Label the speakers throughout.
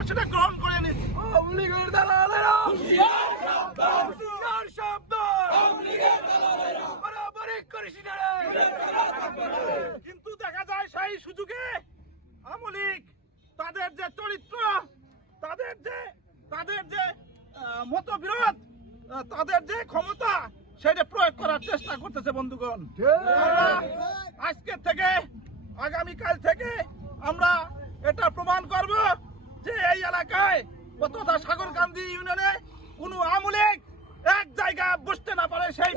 Speaker 1: সেটা গ্রহণ করে নিস
Speaker 2: আওয়ামী লীগের দালালেরা। হুঁশিয়ার বরাবরই করিস না
Speaker 1: কিন্তু দেখা যায় সেই সুযোগে আমলিক তাদের যে চরিত্র তাদের যে তাদের যে মতবিরোধ তাদের যে ক্ষমতা সেটা প্রয়োগ করার চেষ্টা করতেছে বন্ধুগণ। আজকের থেকে আগামীকাল থেকে আমরা এটা প্রমাণ করব এলাকায় তথা সাগরকান্দি ইউনিয়নে কোনো আমলিক এক জায়গায় বসতে না পারে সেই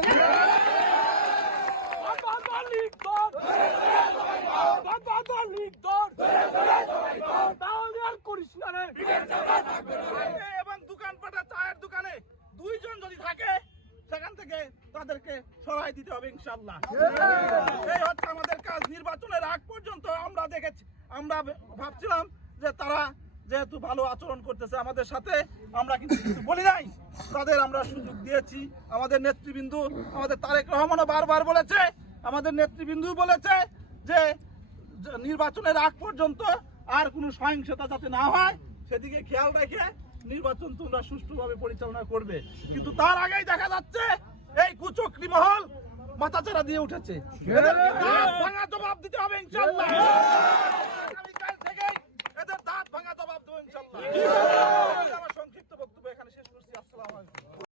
Speaker 1: এবং দোকানপাটে চায়ের দোকানে দুইজন যদি থাকে, সেখান থেকে তাদেরকে সরাই দিতে হবে ইনশাল্লাহ এই হচ্ছে আমাদের কাজ। নির্বাচনের আগ পর্যন্ত আমরা দেখেছি, আমরা ভাবছিলাম যে তারা যেহেতু ভালো আচরণ করতেছে আমাদের সাথে আমরা কিন্তু কিছু বলি নাই। তাদের আমরা সুযোগ দিয়েছি। আমাদের নেতৃবৃন্দ আমাদের তারেক রহমানও বারবার বলেছে আমাদের নেতৃবৃন্দু বলেছে যে নির্বাচনের আগ পর্যন্ত আর কোনো সহিংসতা যাতে না হয় সেদিকে খেয়াল রেখে নির্বাচন তোমরা সুষ্ঠুভাবে পরিচালনা করবে। কিন্তু তার আগেই দেখা যাচ্ছে এই কুচক্রি মহল মাথাচাড়া দিয়ে উঠেছে। জবাব দিতে হবে ইনশাল্লাহ